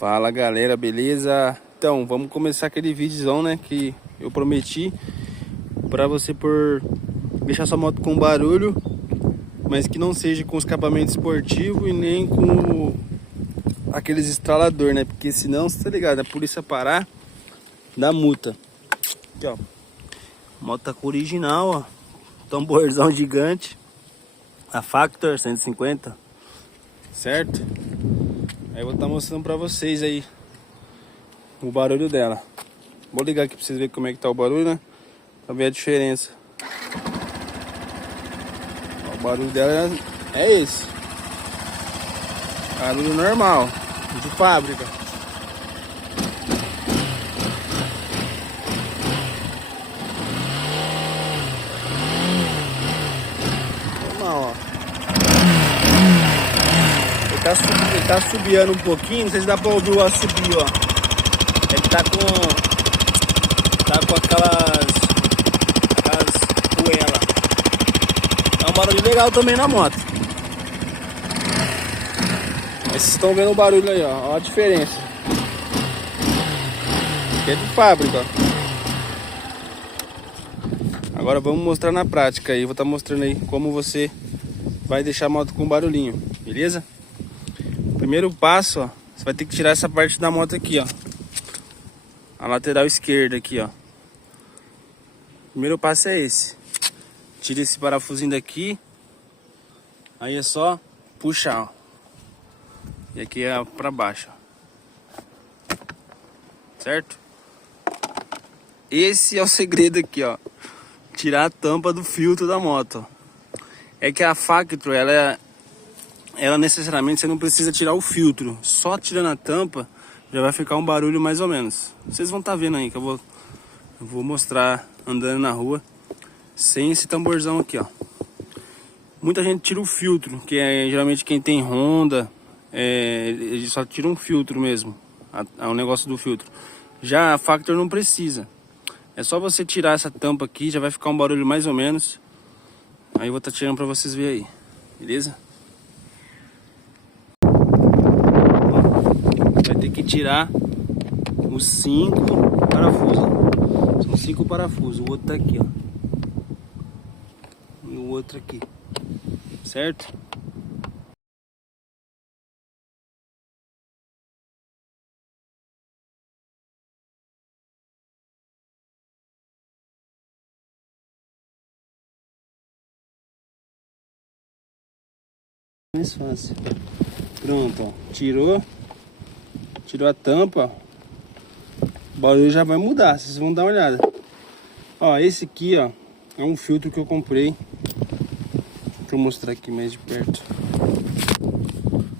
Fala galera, beleza? Então, vamos começar aquele vídeozão, né, que eu prometi pra você deixar sua moto com barulho, mas que não seja com escapamento esportivo e nem com aqueles estralador, né? Porque senão, você tá ligado, a polícia parar, dá multa. Aqui, ó. A moto tá com original, ó. Tamborzão gigante. A Factor 150, certo? Aí eu vou estar mostrando pra vocês aí o barulho dela. Vou ligar aqui pra vocês verem como é que tá o barulho, né? Pra ver a diferença. Ó, o barulho dela é esse. Barulho normal, de fábrica. Normal, ó. Ele tá subiando um pouquinho, não sei se dá pra ouvir o assobio, ó. Ele tá com aquelas poelas. É um barulho legal também na moto. Mas vocês estão vendo o barulho aí, ó. Ó a diferença. Aqui é de fábrica, ó. Agora vamos mostrar na prática aí. Vou estar mostrando aí como você vai deixar a moto com barulhinho, beleza? Primeiro passo, ó, você vai ter que tirar essa parte da moto aqui, ó. A lateral esquerda aqui, ó. Primeiro passo é esse. Tira esse parafusinho daqui. Aí é só puxar, ó. E aqui é pra baixo, ó. Certo? Esse é o segredo aqui, ó. Tirar a tampa do filtro da moto, ó. É que a Factor, ela necessariamente você não precisa tirar o filtro. Só tirando a tampa já vai ficar um barulho mais ou menos. Vocês vão estar vendo aí que eu vou mostrar andando na rua sem esse tamborzão aqui, ó. Muita gente tira o filtro, que é geralmente quem tem Honda, ele só tira um filtro mesmo, o negócio do filtro. Já a Factor não precisa. É só você tirar essa tampa aqui, já vai ficar um barulho mais ou menos. Aí eu vou estar tirando pra vocês verem aí, beleza? Vai ter que tirar os 5 parafusos. São 5 parafusos. O outro tá aqui, ó. E o outro aqui. Certo? Mais fácil. Pronto, ó. Tirou a tampa, ó. O barulho já vai mudar, vocês vão dar uma olhada. Ó, esse aqui, ó, é um filtro que eu comprei. Deixa eu mostrar aqui mais de perto.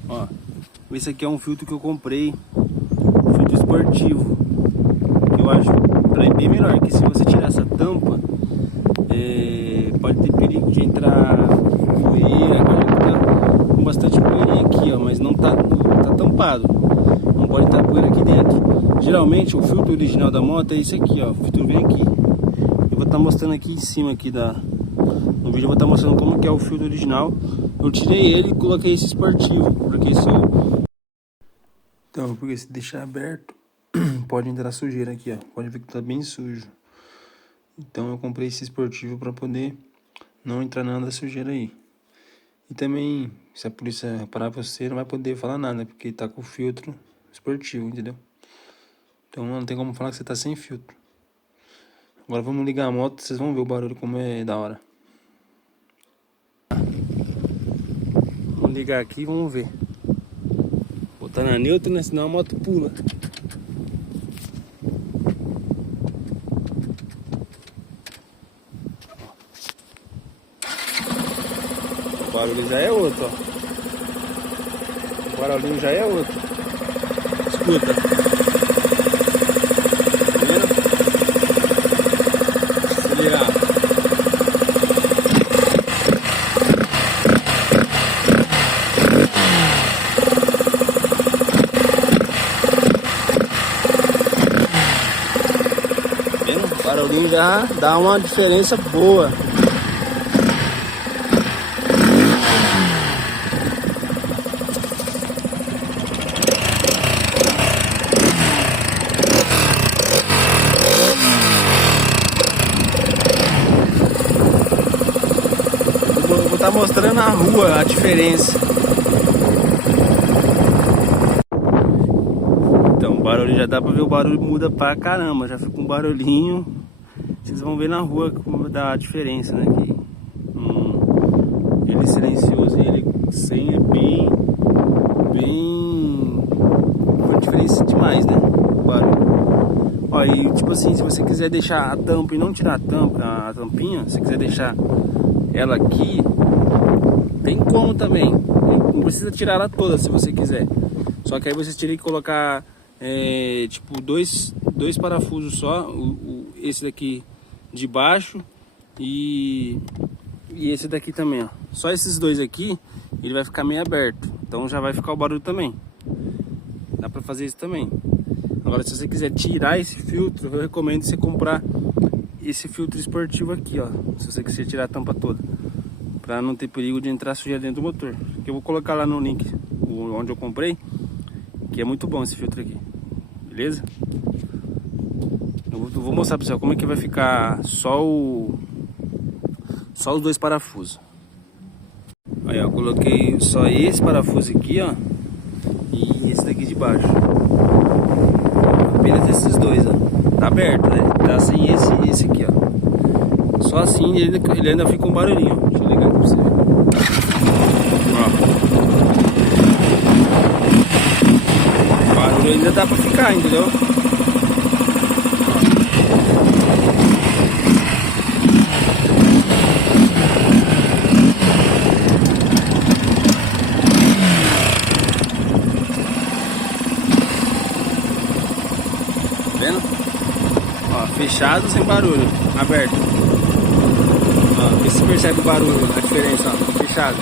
Ó, esse aqui é um filtro que eu comprei, filtro esportivo. Que eu acho bem melhor, que se você tirar essa tampa, pode ter perigo de entrar poeira. Agora tá com bastante poeirinha aqui, ó, mas não tá tampado. Não pode estar poeira aqui dentro. Geralmente o filtro original da moto é esse aqui, ó. O filtro vem aqui. Eu vou estar mostrando aqui em cima aqui no vídeo, eu vou estar mostrando como que é o filtro original. Eu tirei ele e coloquei esse esportivo, porque se deixar aberto pode entrar sujeira aqui, ó. Pode ver que tá bem sujo. Então eu comprei esse esportivo para poder não entrar nada da sujeira aí. E também, se a polícia parar você, não vai poder falar nada, porque tá com o filtro esportivo, entendeu? Então não tem como falar que você tá sem filtro. Agora vamos ligar a moto, vocês vão ver o barulho como é da hora. Vamos ligar aqui e vamos ver. Botar na neutra, né? Senão a moto pula. O barulho já é outro, ó. O barulhinho já é outro. Escuta. Tá vendo? Acelerar. Tá vendo? O barulhinho já dá uma diferença boa. tá mostrando na rua a diferença. Então, o barulho já dá pra ver, o barulho muda pra caramba. Já fica um barulhinho. Vocês vão ver na rua como dá a diferença, né? Que, ele silencioso e ele sem é bem... Uma diferença demais, né? O barulho. Ó, e tipo assim, se você quiser deixar a tampa e não tirar a tampinha, se você quiser deixar ela aqui, tem como também. Não precisa tirar ela toda se você quiser. Só que aí você teria que colocar tipo dois parafusos só, esse daqui de baixo e esse daqui também, ó. Só esses dois aqui, ele vai ficar meio aberto, então já vai ficar o barulho também. Dá pra fazer isso também. Agora, se você quiser tirar esse filtro, eu recomendo você comprar esse filtro esportivo aqui, ó. Se você quiser tirar a tampa toda, pra não ter perigo de entrar sujeira dentro do motor. Que eu vou colocar lá no link onde eu comprei, que é muito bom esse filtro aqui. Beleza? Eu vou mostrar pra você como é que vai ficar só os dois parafusos. Aí, ó, eu coloquei só esse parafuso aqui, ó, e esse daqui de baixo. Apenas esses dois, ó. Tá aberto, né? Tá sem esse aqui, ó. Só assim ele ainda fica um barulhinho. Deixa eu ligar aqui pra você ver. Ó. O barulho ainda dá pra ficar, entendeu? Vendo? Ó, fechado sem barulho, aberto. Ó, vê se percebe o barulho, a diferença, ó, fechado.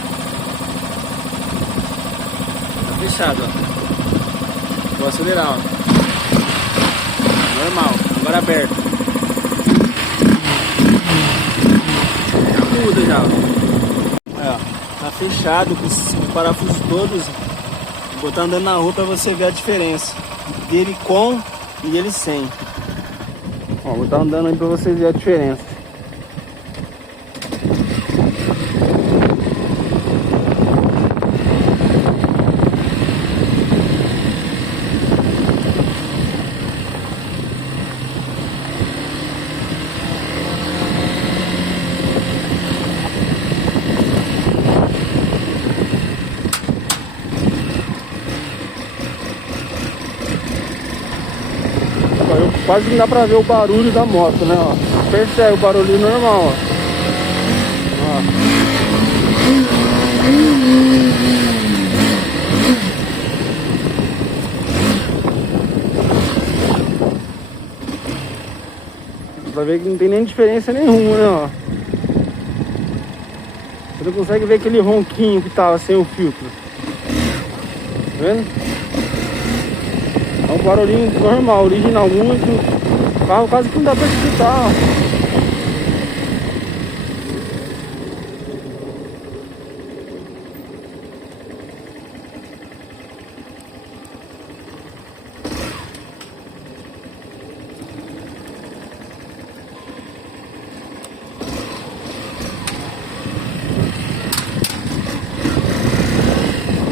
Tá fechado, ó. Vou acelerar, ó. Normal, agora aberto. Já muda já, ó. Aí, ó, tá fechado com os parafusos todos. Vou botar andando na rua pra você ver a diferença dele com e ele sem. Ó, vou estar andando aí pra vocês verem a diferença. Quase não dá pra ver o barulho da moto, né, ó. Percebe o barulho normal, ó. Dá pra ver que não tem nem diferença nenhuma, né, ó. Você não consegue ver aquele ronquinho que tava sem o filtro. Tá vendo? É um barulhinho normal, original, muito. O carro quase que não dá pra escutar, ó.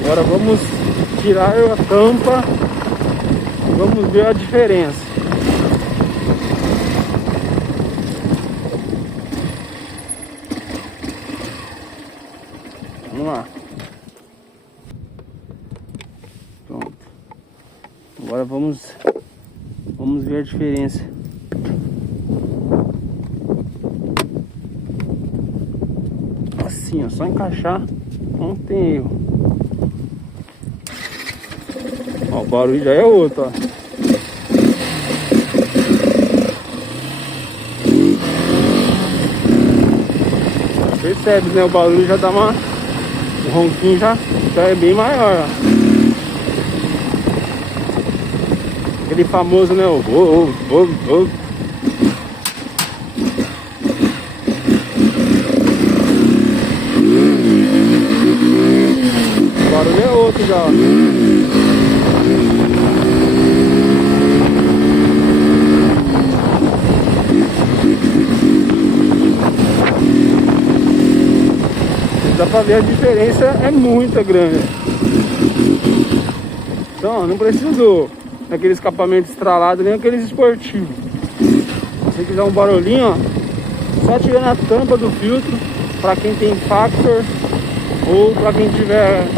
Agora vamos tirar a tampa. Vamos ver a diferença. Vamos lá. Pronto. Agora vamos ver a diferença. Assim, ó, só encaixar, não tem erro. Ó, o barulho já é outro, ó. Percebe, né? O barulho já dá o ronquinho já é bem maior, ó. Aquele famoso, né? O barulho é outro já, ó. pra ver a diferença é muito grande. Então, ó, não preciso daquele escapamento estralado, nem aqueles esportivos. Se você quiser um barulhinho, ó, só tirando a tampa do filtro, pra quem tem Factor, ou pra quem tiver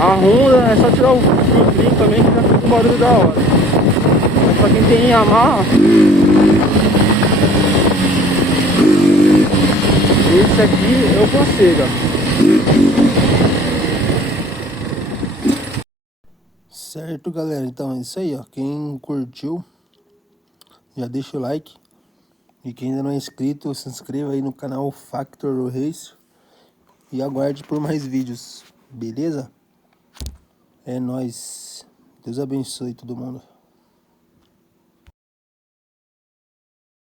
a Honda, é só tirar o filtrinho também, que já fica um barulho da hora. Mas pra quem tem Yamaha, esse aqui eu aconselho, ó. Certo, galera, então é isso aí, ó. Quem curtiu, já deixa o like. E quem ainda não é inscrito, se inscreva aí no canal Factor Race. E aguarde por mais vídeos, beleza? É nóis. Deus abençoe todo mundo.